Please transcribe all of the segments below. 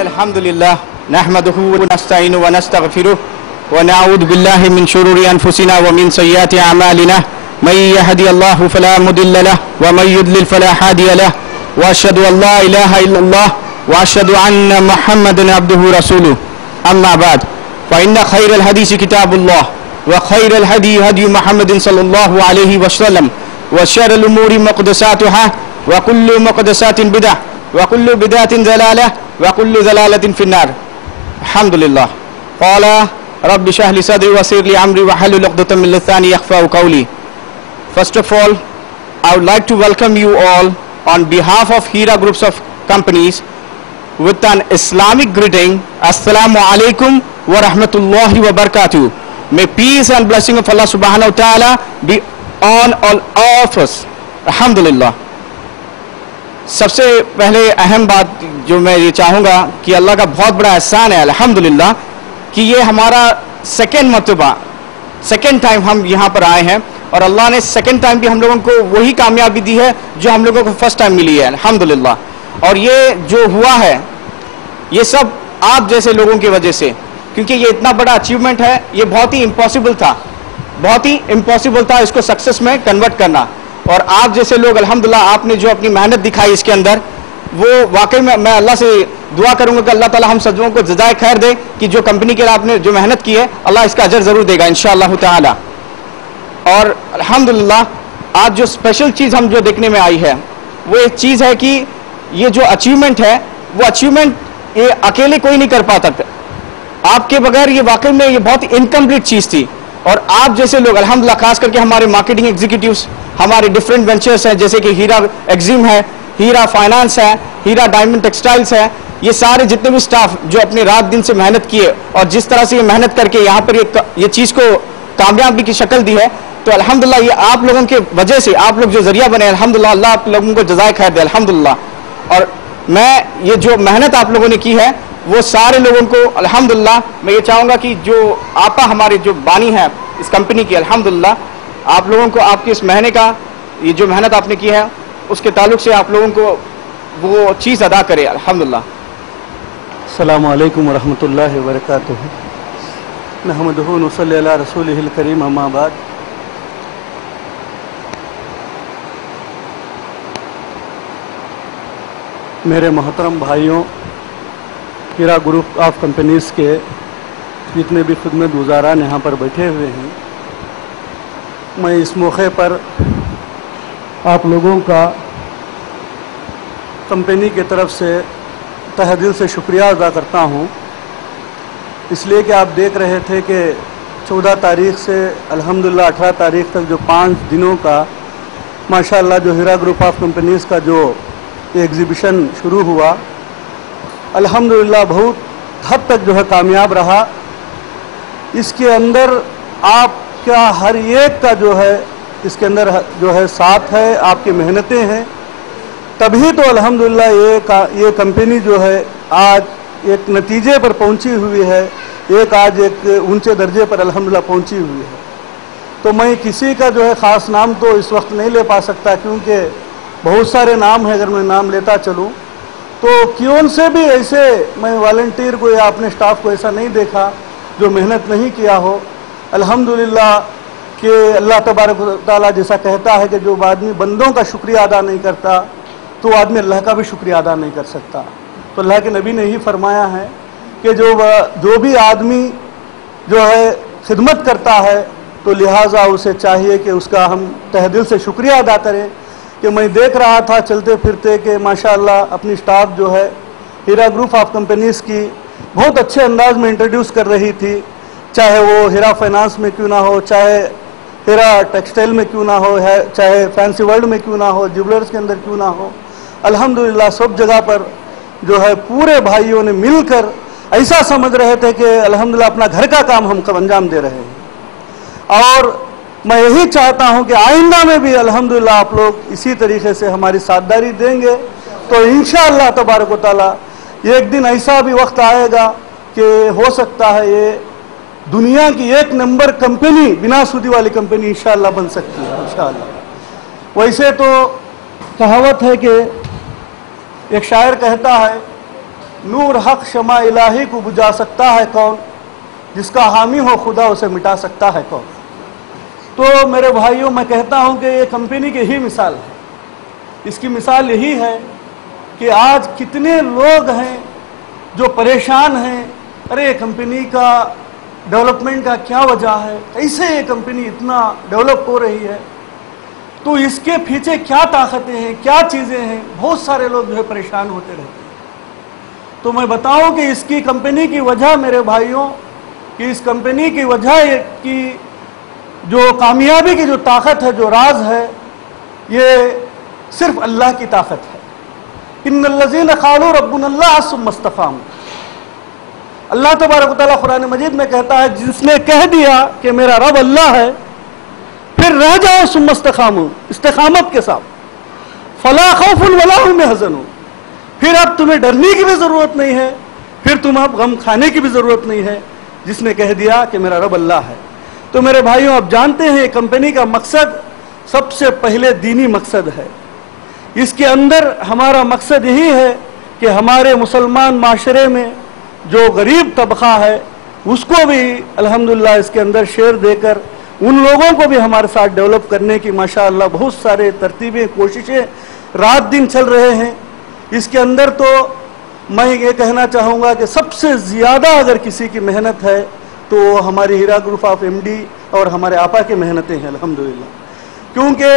الحمدللہ نحمده ونستعین ونستغفره ونعوذ باللہ من شرور انفسنا ومن سیئات اعمالنا من يهدي الله فلا مضل له ومن يضلل فلا هادي له واشهد ان لا اله الا الله واشهد ان محمدا عبده ورسوله اما بعد فان خير الحديث كتاب الله وخير الهدي هدي محمد صلى الله عليه وسلم وشر الامور محدثاتها وكل محدثات بدعة وكل بدعة ضلالة وكل ضلالة في النار. الحمدللہ. قال رب اشرح لي صدري ويسر لي امري واحلل عقدة من لساني يفقهوا قولي. First of all, I would like to welcome you all on behalf of Hira Groups of Companies with an Islamic greeting. Assalamu alaikum wa rahmatullahi wa barakatuh. May peace and blessing of Allah subhanahu wa ta'ala be on all of us. Alhamdulillah. سب سے پہلے اہم بات جو میں یہ چاہوں گا کہ اللہ کا بہت بڑا احسان ہے الحمدللہ کہ یہ ہمارا سیکنڈ ٹائم ہم یہاں پر آئے ہیں اور اللہ نے سیکنڈ ٹائم بھی ہم لوگوں کو وہی کامیابی دی ہے جو ہم لوگوں کو فرسٹ ٹائم ملی ہے الحمدللہ. اور یہ جو ہوا ہے یہ سب آپ جیسے لوگوں کی وجہ سے، کیونکہ یہ اتنا بڑا اچیومنٹ ہے، یہ بہت ہی امپاسبل تھا اس کو سکسس میں کنورٹ کرنا. اور آپ جیسے لوگ الحمدللہ آپ نے جو اپنی محنت دکھائی اس کے اندر، وہ واقعی میں اللہ سے دعا کروں گا کہ اللہ تعالی ہم سبوں کو جزائے خیر دے کہ جو کمپنی کے لیے آپ نے جو محنت کی ہے اللہ اس کا اجر ضرور دے گا انشاءاللہ تعالی. اور الحمدللہ آج جو اسپیشل چیز ہم جو دیکھنے میں آئی ہے وہ ایک چیز ہے کہ یہ جو اچیومنٹ ہے وہ اچیومنٹ یہ اکیلے کوئی نہیں کر پاتا تھا، آپ کے بغیر یہ واقعی میں یہ بہت انکمپلیٹ چیز تھی. اور آپ جیسے لوگ الحمدللہ خاص کر کے ہمارے مارکیٹنگ ایگزیکٹیوز، ہمارے ڈفرینٹ وینچرز ہیں جیسے کہ ہیرا ایگزیم ہے، ہیرا فائنانس ہے، ہیرا ڈائمنڈ ٹیکسٹائلز ہے، یہ سارے جتنے بھی سٹاف جو اپنے رات دن سے محنت کیے اور جس طرح سے یہ محنت کر کے یہاں پر یہ چیز کو کامیابی کی شکل دی ہے، تو الحمدللہ یہ آپ لوگوں کے وجہ سے آپ لوگ جو ذریعہ بنے الحمدللہ اللہ آپ لوگوں کو جزائے خیر دے الحمدللہ. اور میں یہ جو محنت آپ لوگوں نے کی ہے وہ سارے لوگوں کو الحمدللہ میں یہ چاہوں گا کہ جو آپا ہمارے جو بانی ہیں اس کمپنی کی الحمدللہ آپ لوگوں کو آپ کے اس مہینے کا یہ جو محنت آپ نے کی ہے اس کے تعلق سے آپ لوگوں کو وہ چیز ادا کرے الحمدللہ. السلام علیکم ورحمۃ اللہ وبرکاتہ. نحمدہ ونصلی علی رسولہ الکریم اما بعد. میرے محترم بھائیوں، ہیرا گروپ آف کمپنیز کے جتنے بھی خدمت گزاران یہاں پر بیٹھے ہوئے ہیں، میں اس موقع پر آپ لوگوں کا کمپنی کی طرف سے تہ دل سے شکریہ ادا کرتا ہوں، اس لیے کہ آپ دیکھ رہے تھے کہ 14 تاریخ سے الحمدللہ 18 تاریخ تک جو 5 دنوں کا ماشاءاللہ جو ہیرا گروپ آف کمپنیز کا جو ایگزیبیشن شروع ہوا الحمدللہ بہت حد تک جو ہے کامیاب رہا. اس کے اندر آپ کا ہر ایک کا جو ہے اس کے اندر جو ہے ساتھ ہے، آپ کی محنتیں ہیں، تبھی تو الحمدللہ یہ کمپنی جو ہے آج ایک نتیجے پر پہنچی ہوئی ہے، آج ایک اونچے درجے پر الحمدللہ پہنچی ہوئی ہے. تو میں کسی کا جو ہے خاص نام تو اس وقت نہیں لے پا سکتا کیونکہ بہت سارے نام ہیں، اگر میں نام لیتا چلوں تو کیوں سے بھی ایسے میں والنٹیر کو یا اپنے سٹاف کو ایسا نہیں دیکھا جو محنت نہیں کیا ہو. الحمدللہ کہ اللہ تبارک و تعالیٰ جیسا کہتا ہے کہ جو آدمی بندوں کا شکریہ ادا نہیں کرتا تو آدمی اللہ کا بھی شکریہ ادا نہیں کر سکتا. تو اللہ کے نبی نے ہی فرمایا ہے کہ جو بھی آدمی جو ہے خدمت کرتا ہے تو لہٰذا اسے چاہیے کہ اس کا ہم تہ دل سے شکریہ ادا کریں. کہ میں دیکھ رہا تھا چلتے پھرتے کہ ماشاءاللہ اپنی سٹاف جو ہے ہیرا گروپ آف کمپنیز کی بہت اچھے انداز میں انٹروڈیوس کر رہی تھی، چاہے وہ ہیرا فائنانس میں کیوں نہ ہو، چاہے ہیرا ٹیکسٹائل میں کیوں نہ ہو، چاہے فینسی ورلڈ میں کیوں نہ ہو، جیولرز کے اندر کیوں نہ ہو. الحمدللہ سب جگہ پر جو ہے پورے بھائیوں نے مل کر ऐसा समझ रहे थे कि अल्हम्दुलिल्लाह अपना घर का काम हम कब अंजाम दे रहे हैं। और मैं यही चाहता हूं कि आइंदा में भी अल्हम्दुलिल्लाह आप लोग इसी तरीके से हमारी साझेदारी देंगे तो इंशाअल्लाह तबारक व तआला एक दिन ऐसा भी वक्त आएगा कि हो सकता है ये दुनिया की एक नंबर कंपनी बिना सूदी वाली कंपनी इंशाअल्लाह बन सकती है इंशाअल्लाह। वैसे तो कहावत है कि एक शायर कहता है, नूर हक शमा इलाही को बुझा सकता है कौन, जिसका हामी हो खुदा उसे मिटा सकता है कौन। तो मेरे भाइयों, मैं कहता हूं कि ये कंपनी की ही मिसाल है। इसकी मिसाल यही है कि आज कितने लोग हैं जो परेशान हैं, अरे ये कंपनी का डेवलपमेंट का क्या वजह है, कैसे ये कंपनी इतना डेवलप हो रही है, तो इसके पीछे क्या ताकतें हैं, क्या चीज़ें हैं। बहुत सारे लोग जो है परेशान होते रहते हैं। तो मैं बताऊं कि इसकी कंपनी की वजह मेरे भाइयों, कि इस कंपनी की वजह की जो कामयाबी की जो ताकत है, जो राज है, ये सिर्फ अल्लाह की ताकत है। इन्नल्लज़ीना क़ालू रब्बुनल्लाह सुम्मा इस्तक़ामू, अल्लाह तबारक व तआला कुरान मजीद में कहता है, जिसने कह दिया कि मेरा रब अल्लाह है, फिर रह जाओ सुम्मा इस्तक़ामू, इस्तिक़ामत के साथ, फला खौफुन वला हुम यहज़नून, फिर अब तुम्हें डरने की भी ज़रूरत नहीं है, फिर तुम्हें अब गम खाने की भी ज़रूरत नहीं है, जिसने कह दिया कि मेरा रब अल्लाह है। तो मेरे भाइयों, आप जानते हैं ये कंपनी का मकसद सबसे पहले दीनी मकसद है। इसके अंदर हमारा मकसद यही है कि हमारे मुसलमान माशरे में जो गरीब तबका है उसको भी अल्हम्दुलिल्लाह इसके अंदर शेयर देकर उन लोगों को भी हमारे साथ डेवलप करने की माशाअल्लाह बहुत सारे तरतीबें, कोशिशें रात दिन चल रहे हैं। इसके अंदर तो मैं ये कहना चाहूँगा कि सबसे ज़्यादा अगर किसी की मेहनत है तो हमारी हीरा ग्रुप ऑफ एमडी और हमारे आपा की मेहनतें हैं अल्हम्दुलिल्लाह। क्योंकि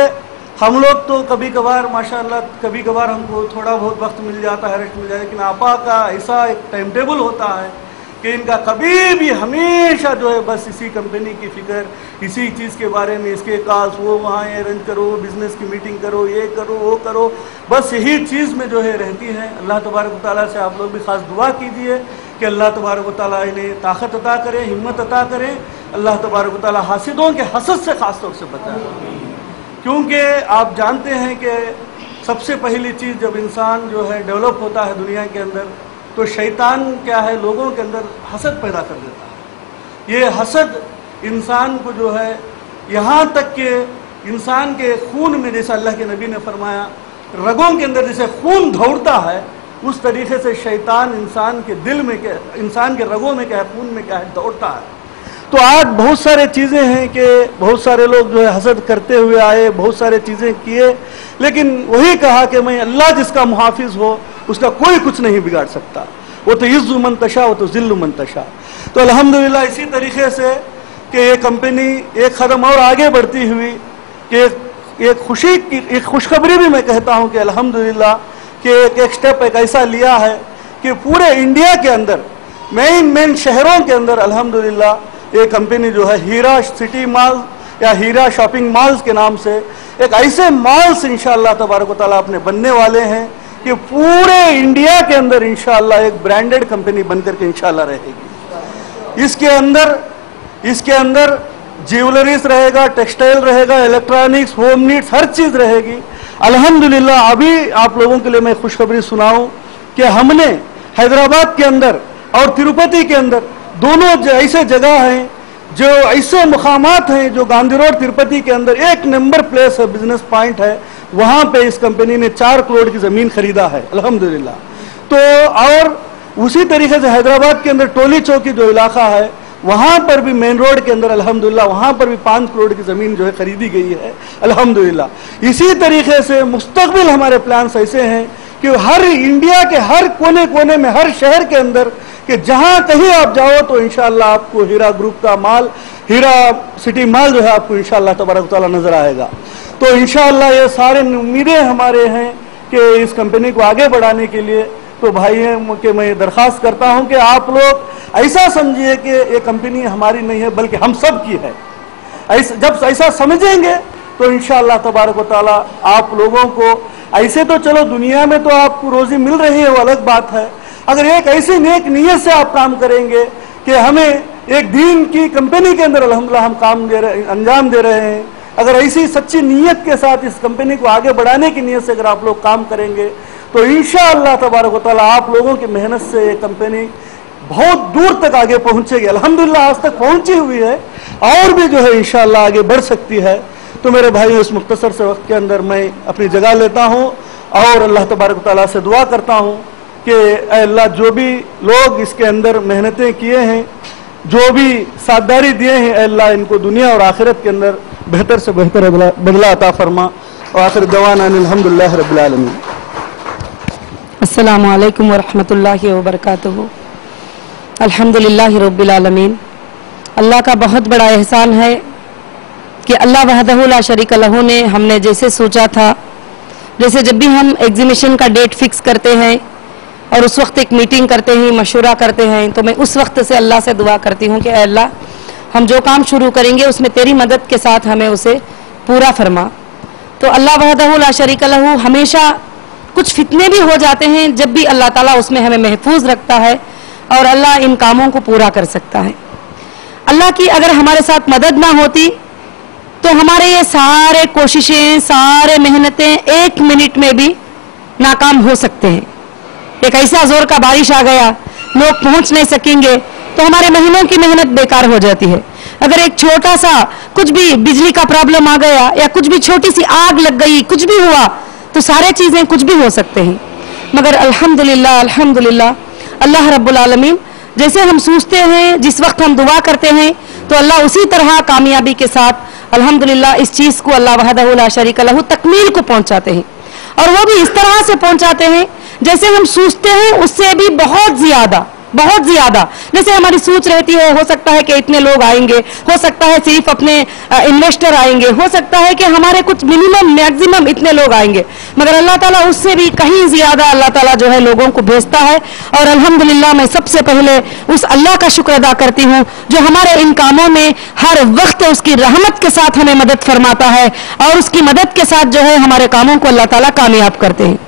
हम लोग तो कभी कभार माशाअल्लाह, कभी कभार हमको थोड़ा बहुत वक्त मिल जाता है, रेस्ट मिल जाता है, लेकिन आपा का ऐसा एक टाइम टेबल होता है कि इनका कभी भी हमेशा जो है बस इसी कंपनी की फिक्र, इसी चीज़ के बारे में, इसके काज, वो वहाँ अरेंज करो, बिजनेस की मीटिंग करो, ये करो, वो करो, बस यही चीज़ में जो है रहती है। अल्लाह तबारक व तआला से आप लोग भी ख़ास दुआ कीजिए कि अल्लाह तबारक व तआला इन्हें ताकत अता करें, हिम्मत अता करें। अल्लाह तबारक व तआला हासिदों के हसद से ख़ास तौर से बचाए, क्योंकि आप जानते हैं कि सबसे पहली चीज़ जब इंसान जो है डेवलप होता है दुनिया के अंदर, तो शैतान क्या है, लोगों के अंदर हसद पैदा कर देता है। ये हसद इंसान को जो है यहाँ तक कि इंसान के खून में, जैसा अल्लाह के नबी ने फरमाया, रगों के अंदर जैसे खून दौड़ता है, उस तरीके से शैतान इंसान के दिल में क्या, इंसान के रगों में क्या है, खून में क्या है, दौड़ता है। तो आज बहुत सारे चीज़ें हैं कि बहुत सारे लोग जो है हसद करते हुए आए, बहुत सारे चीज़ें किए, लेकिन वही कहा कि मैं अल्लाह जिसका मुहाफिज हो उसका कोई कुछ नहीं बिगाड़ सकता। वो तो इज़्ज़ु मन तशा, वो तो ज़िल्लु मन तशा। तो अल्हम्दुलिल्लाह इसी तरीके से कि ये कंपनी एक कदम और आगे बढ़ती हुई कि एक खुशी की एक खुशखबरी भी मैं कहता हूँ कि अल्हम्दुलिल्लाह कि एक स्टेप एक ऐसा लिया है कि पूरे इंडिया के अंदर मेन शहरों के अंदर अल्हम्दुलिल्लाह ये कंपनी जो है हीरा सिटी मॉल या हीरा शॉपिंग मॉल्स के नाम से एक ऐसे मॉल्स इंशाअल्लाह तबारक व तआला अपने बनने वाले हैं कि पूरे इंडिया के अंदर इंशाअल्लाह एक ब्रांडेड कंपनी बनकर के इंशाअल्लाह रहेगी। इसके अंदर ज्वेलरीज रहेगा, टेक्सटाइल रहेगा, इलेक्ट्रॉनिक्स, होम नीड्स, हर चीज़ रहेगी। अल्हम्दुलिल्लाह अभी आप लोगों के लिए मैं खुशखबरी सुनाऊं कि हमने हैदराबाद के अंदर और तिरुपति के अंदर दोनों ऐसे जगह हैं, जो ऐसे मुकामात हैं जो गांधी रोड तिरुपति के अंदर एक नंबर प्लेस है, बिजनेस पॉइंट है, वहाँ पे इस कंपनी ने 4 करोड़ की ज़मीन खरीदा है अल्हम्दुलिल्लाह। तो और उसी तरीके से हैदराबाद के अंदर टोली चौकी जो इलाका है, वहाँ पर भी मेन रोड के अंदर अल्हम्दुलिल्लाह वहाँ पर भी 5 करोड़ की ज़मीन जो है खरीदी गई है अल्हम्दुलिल्लाह। इसी तरीके से मुस्तकबिल हमारे प्लान्स ऐसे हैं कि हर इंडिया के हर कोने कोने में, हर शहर के अंदर कि जहाँ कहीं आप जाओ तो इंशाअल्लाह आपको हीरा ग्रुप का माल, हीरा सिटी मॉल जो है आपको इंशाअल्लाह तबारक तआला नज़र आएगा। तो इंशाअल्लाह ये सारे उम्मीदें हमारे हैं कि इस कंपनी को आगे बढ़ाने के लिए। तो भाइयों के मैं दरख्वास्त करता हूँ कि आप लोग ऐसा समझिए कि ये कंपनी हमारी नहीं है बल्कि हम सब की है। जब ऐसा समझेंगे तो इंशाअल्लाह तबारक व तआला आप लोगों को, ऐसे तो चलो दुनिया में तो आपको रोज़ी मिल रही है वो अलग बात है, अगर एक ऐसी नेक नीयत से आप काम करेंगे कि हमें एक दीन की कंपनी के अंदर अल्हम्दुलिल्लाह हम काम अंजाम दे रहे हैं, अगर ऐसी सच्ची नीयत के साथ इस कंपनी को आगे बढ़ाने की नीयत से अगर आप लोग काम करेंगे तो इंशाअल्लाह तबारक व तआला आप लोगों की मेहनत से ये कंपनी बहुत दूर तक आगे पहुंचेगी। अल्हम्दुलिल्लाह आज तक पहुंची हुई है और भी जो है इंशाअल्लाह आगे बढ़ सकती है। तो मेरे भाइयों, इस मुख्तसर से वक्त के अंदर मैं अपनी जगह लेता हूं और अल्लाह तबारक व तआला से दुआ करता हूं कि ऐ अल्लाह जो भी लोग इसके अंदर मेहनतें किए हैं, जो भी साझेदारी दिए हैं, ऐ अल्लाह इनको दुनिया और आखिरत के अंदर बेहतर से बेहतर बदला अता फरमा। और आखिर दवाना अल्हम्दुलिल्लाह रब्बिल आलमीन। अस्सलामु अलैकुम व रहमतुल्लाहि व बरकातुहू। अल्हम्दुलिल्लाहि रब्बिल आलमीन। अल्लाह का बहुत बड़ा एहसान है कि अल्लाह वहदहू ला शरीक लहू ने हमने जैसे सोचा था, जैसे जब भी हम एग्जीबिशन का डेट फिक्स करते हैं और उस वक्त एक मीटिंग करते हैं, मशवरा करते हैं, तो मैं उस वक्त से अल्लाह से दुआ करती हूँ कि ऐ अल्लाह हम जो काम शुरू करेंगे उसमें तेरी मदद के साथ हमें उसे पूरा फरमा। तो अल्लाह वहदहू ला शरीक लहू, हमेशा कुछ फितने भी हो जाते हैं, जब भी अल्लाह ताला उसमें हमें महफूज रखता है और अल्लाह इन कामों को पूरा कर सकता है। अल्लाह की अगर हमारे साथ मदद ना होती तो हमारे ये सारे कोशिशें, सारे मेहनतें एक मिनट में भी नाकाम हो सकते हैं। एक ऐसा जोर का बारिश आ गया, लोग पहुंच नहीं सकेंगे, तो हमारे महीनों की मेहनत बेकार हो जाती है। अगर एक छोटा सा कुछ भी बिजली का प्रॉब्लम आ गया या कुछ भी छोटी सी आग लग गई, कुछ भी हुआ, तो सारे चीजें कुछ भी हो सकते हैं। मगर अल्हम्दुलिल्लाह अल्हम्दुलिल्लाह अल्लाह रब्बुल आलमीन, जैसे हम सोचते हैं, जिस वक्त हम दुआ करते हैं, तो अल्लाह उसी तरह कामयाबी के साथ अल्हम्दुलिल्लाह इस चीज को अल्लाह वहदहू ला शरीक लहू तकमील को पहुंचाते हैं। और वो भी इस तरह से पहुंचाते हैं जैसे हम सोचते हैं उससे भी बहुत ज्यादा। जैसे हमारी सोच रहती है, हो सकता है कि इतने लोग आएंगे, हो सकता है सिर्फ अपने इन्वेस्टर आएंगे, हो सकता है कि हमारे कुछ मिनिमम मैक्सिमम इतने लोग आएंगे, मगर अल्लाह ताला उससे भी कहीं ज्यादा अल्लाह ताला जो है लोगों को भेजता है। और अल्हम्दुलिल्लाह मैं सबसे पहले उस अल्लाह का शुक्र अदा करती हूँ जो हमारे इन कामों में हर वक्त उसकी रहमत के साथ हमें मदद फरमाता है और उसकी मदद के साथ जो है हमारे कामों को अल्लाह ताला कामयाब करते हैं।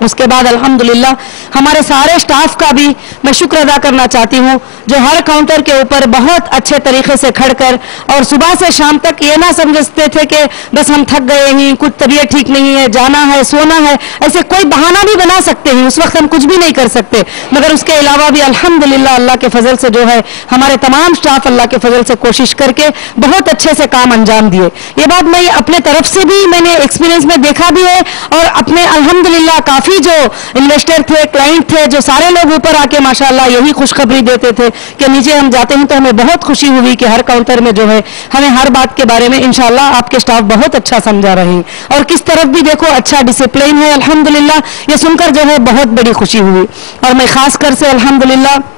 उसके बाद अल्हम्दुलिल्लाह हमारे सारे स्टाफ का भी मैं शुक्र अदा करना चाहती हूँ जो हर काउंटर के ऊपर बहुत अच्छे तरीके से खड़कर और सुबह से शाम तक ये ना समझते थे कि बस हम थक गए हैं, कुछ तबीयत ठीक नहीं है, जाना है, सोना है, ऐसे कोई बहाना भी बना सकते हैं, उस वक्त हम कुछ भी नहीं कर सकते। मगर उसके अलावा भी अल्हम्दुलिल्लाह अल्लाह के फजल से जो है हमारे तमाम स्टाफ अल्लाह के फजल से कोशिश करके बहुत अच्छे से काम अंजाम दिए। ये बात मैं अपने तरफ से भी मैंने एक्सपीरियंस में देखा भी है और अपने अल्हम्दुलिल्लाह काफी जो इन्वेस्टर थे, क्लाइंट थे, जो सारे लोग ऊपर आके माशाअल्लाह यही खुशखबरी देते थे कि नीचे हम जाते हैं तो हमें बहुत खुशी हुई कि हर काउंटर में जो है हमें हर बात के बारे में इंशाअल्लाह आपके स्टाफ बहुत अच्छा समझा रहे हैं और किस तरफ भी देखो अच्छा डिसिप्लिन है। अल्हम्दुलिल्लाह ये सुनकर जो है बहुत बड़ी खुशी हुई। और मैं खास कर से अल्हम्दुलिल्लाह,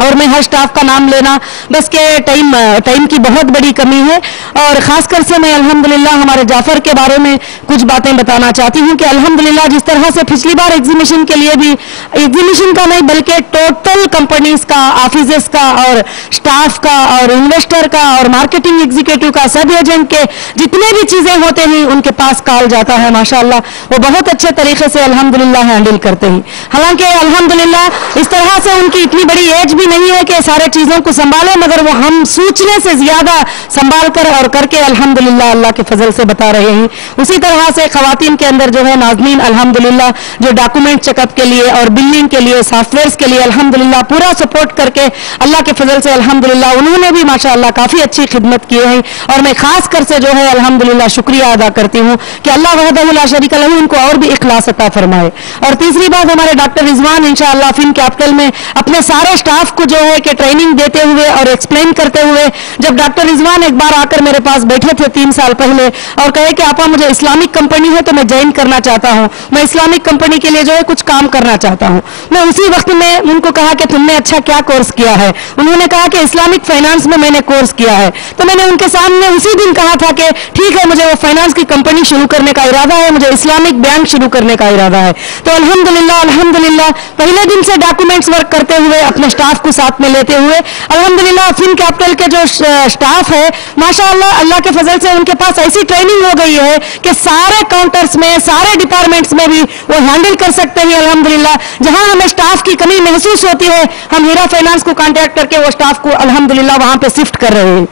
और मैं हर स्टाफ का नाम लेना बस के टाइम की बहुत बड़ी कमी है, और खासकर से मैं अल्हम्दुलिल्लाह हमारे जाफर के बारे में कुछ बातें बताना चाहती हूँ कि अल्हम्दुलिल्लाह जिस तरह से पिछली बार एग्जीबिशन के लिए भी, एग्जीबिशन का नहीं बल्कि टोटल कंपनीज का, ऑफिसेस का और स्टाफ का और इन्वेस्टर का और मार्केटिंग एग्जीक्यूटिव का, सब एजेंट के जितने भी चीजें होते हैं उनके पास कॉल जाता है, माशाअल्लाह वो बहुत अच्छे तरीके से अल्हम्दुलिल्लाह हैंडल करते हैं। हालांकि अल्हम्दुलिल्लाह इस तरह से उनकी इतनी बड़ी एज नहीं है कि सारे चीजों को संभाले, मगर वो हम सोचने से ज्यादा संभाल कर और करके अल्हम्दुलिल्लाह अल्लाह के फजल से बता रहे हैं। उसी तरह से खवातीन के अंदर जो है नाज़मीन अल्हम्दुलिल्लाह जो डॉक्यूमेंट चेकअप के लिए और बिलिंग के लिए, सॉफ्टवेयर्स के लिए अल्हम्दुलिल्लाह पूरा सपोर्ट करके अल्लाह के फजल से अल्हम्दुलिल्लाह उन्होंने भी माशाअल्लाह काफी अच्छी खिदमत की है। और मैं खास कर से जो है अल्हम्दुलिल्लाह शुक्रिया अदा करती हूँ कि अल्लाह वहदहू ला शरीक लहू उनको और भी इखलास अता फरमाए। और तीसरी बात, हमारे डॉक्टर रिजवान इंशाअल्लाह फिन कैपिटल में अपने सारे स्टाफ को जो है कि ट्रेनिंग देते हुए और एक्सप्लेन करते हुए, जब डॉक्टर रिजवान एक बार आकर मेरे पास बैठे थे 3 साल पहले और कहे कि आपा मुझे इस्लामिक कंपनी है तो मैं ज्वाइन करना चाहता हूं, मैं इस्लामिक कंपनी के लिए जो है कुछ काम करना चाहता हूं। मैं उसी वक्त में उनको कहा कि तुमने अच्छा क्या कोर्स किया है? उन्होंने कहा कि इस्लामिक फाइनेंस में मैंने कोर्स किया है। तो मैंने उनके सामने उसी दिन कहा था कि ठीक है, मुझे वो फाइनेंस की कंपनी शुरू करने का इरादा है, मुझे इस्लामिक बैंक शुरू करने का इरादा है। तो अल्हम्दुलिल्लाह अल्हम्दुलिल्लाह पहले दिन से डॉक्यूमेंट्स वर्क करते हुए अपने स्टाफ स्टाफ को साथ में लेते हुए अल्हम्दुलिल्लाह फिन कैपिटल के जो स्टाफ है माशाअल्लाह अल्लाह के फजल से उनके पास ऐसी ट्रेनिंग हो गई है कि सारे काउंटर्स में सारे डिपार्टमेंट्स में भी वो हैंडल कर सकते हैं अल्हम्दुलिल्लाह। जहां हमें स्टाफ की कमी महसूस होती है हम हीरा फाइनेंस को कांटेक्ट करके वो स्टाफ को अल्हम्दुलिल्लाह वहां पे शिफ्ट कर रहे हैं।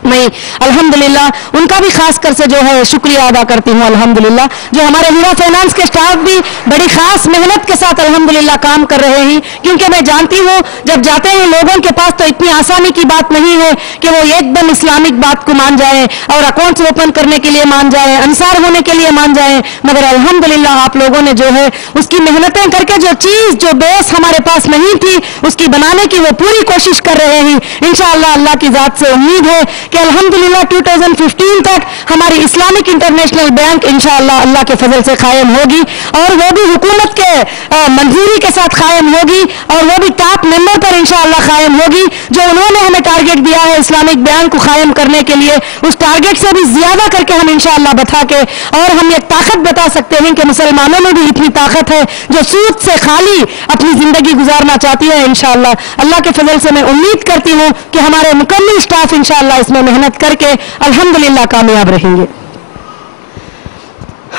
मैं अल्हम्दुलिल्लाह उनका भी खास कर से जो है शुक्रिया अदा करती हूँ अल्हम्दुलिल्लाह। जो हमारे हीरा फाइनेंस के स्टाफ भी बड़ी खास मेहनत के साथ अल्हम्दुलिल्लाह काम कर रहे हैं, क्योंकि मैं जानती हूँ जब जाते हैं लोगों के पास तो इतनी आसानी की बात नहीं है कि वो एकदम इस्लामिक बात को मान जाए और अकाउंट्स ओपन करने के लिए मान जाए, अंसार होने के लिए मान जाए, मगर अल्हम्दुलिल्लाह आप लोगों ने जो है उसकी मेहनतें करके जो चीज़ जो बेस हमारे पास नहीं थी उसकी बनाने की वो पूरी कोशिश कर रहे हैं। इंशाअल्लाह अल्लाह की ज़ात से उम्मीद है कि अल्हम्दुलिल्लाह 2015 तक हमारी इस्लामिक इंटरनेशनल बैंक इंशाअल्लाह अल्लाह के फजल से कायम होगी और वो भी हुकूमत के मंजूरी के साथ कायम होगी और वो भी टॉप नंबर पर इंशाअल्लाह कायम होगी। जो उन्होंने हमें टारगेट दिया है इस्लामिक बैंक को कायम करने के लिए उस टारगेट से भी ज्यादा करके हम इंशाअल्लाह बता के और हम ये ताकत बता सकते हैं कि मुसलमानों में भी इतनी ताकत है जो सूद से खाली अपनी जिंदगी गुजारना चाहती है। इंशाअल्लाह अल्लाह के फजल से मैं उम्मीद करती हूँ कि हमारे मुकम्मल स्टाफ इंशाअल्लाह इसमें मेहनत करके अल्हम्दुलिल्लाह कामयाब रहेंगे।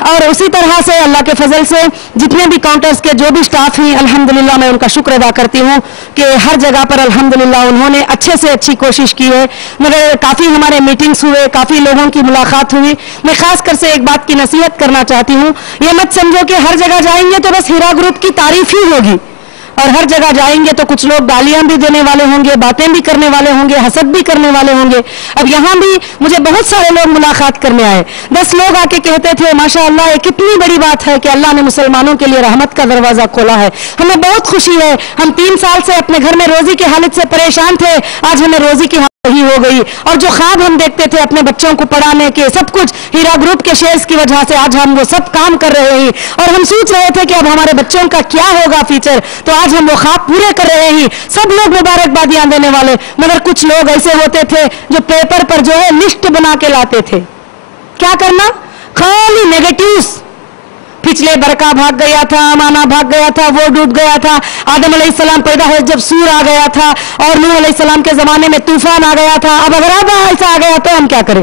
और उसी तरह से अल्लाह के फजल से जितने भी काउंटर्स के जो भी स्टाफ हैं अल्हम्दुलिल्लाह मैं उनका शुक्र अदा करती हूँ कि हर जगह पर अल्हम्दुलिल्लाह उन्होंने अच्छे से अच्छी कोशिश की है। मगर काफ़ी हमारे मीटिंग्स हुए, काफ़ी लोगों की मुलाकात हुई। मैं खास कर से एक बात की नसीहत करना चाहती हूँ, ये मत समझो कि हर जगह जाएंगे तो बस हीरा ग्रुप की तारीफ ही होगी और हर जगह जाएंगे तो कुछ लोग गालियां भी देने वाले होंगे, बातें भी करने वाले होंगे, हसद भी करने वाले होंगे। अब यहाँ भी मुझे बहुत सारे लोग मुलाकात करने आए, 10 लोग आके कहते थे माशाअल्लाह ये कितनी बड़ी बात है कि अल्लाह ने मुसलमानों के लिए रहमत का दरवाजा खोला है, हमें बहुत खुशी है। हम 3 साल से अपने घर में रोजी की हालत से परेशान थे, आज हमें रोजी की ही हो गई और जो ख्वाब हम देखते थे अपने बच्चों को पढ़ाने के सब कुछ हीरा ग्रुप के शेयर्स की वजह से आज हम वो सब काम कर रहे हैं और हम सोच रहे थे कि अब हमारे बच्चों का क्या होगा फ्यूचर, तो आज हम वो ख्वाब पूरे कर रहे हैं। सब लोग मुबारकबादियां देने वाले, मगर कुछ लोग ऐसे होते थे जो पेपर पर जो है लिस्ट बना के लाते थे। क्या करना, खाली नेगेटिव्स, पिछले बरका भाग गया था, माना भाग गया था, वो डूब गया था, आदम अलैहिस्सलाम पैदा हुए जब सूर आ गया था और नूह अलैहिस्सलाम के जमाने में तूफान आ गया था, अब अगर अब ऐसा आ गया तो हम क्या करें।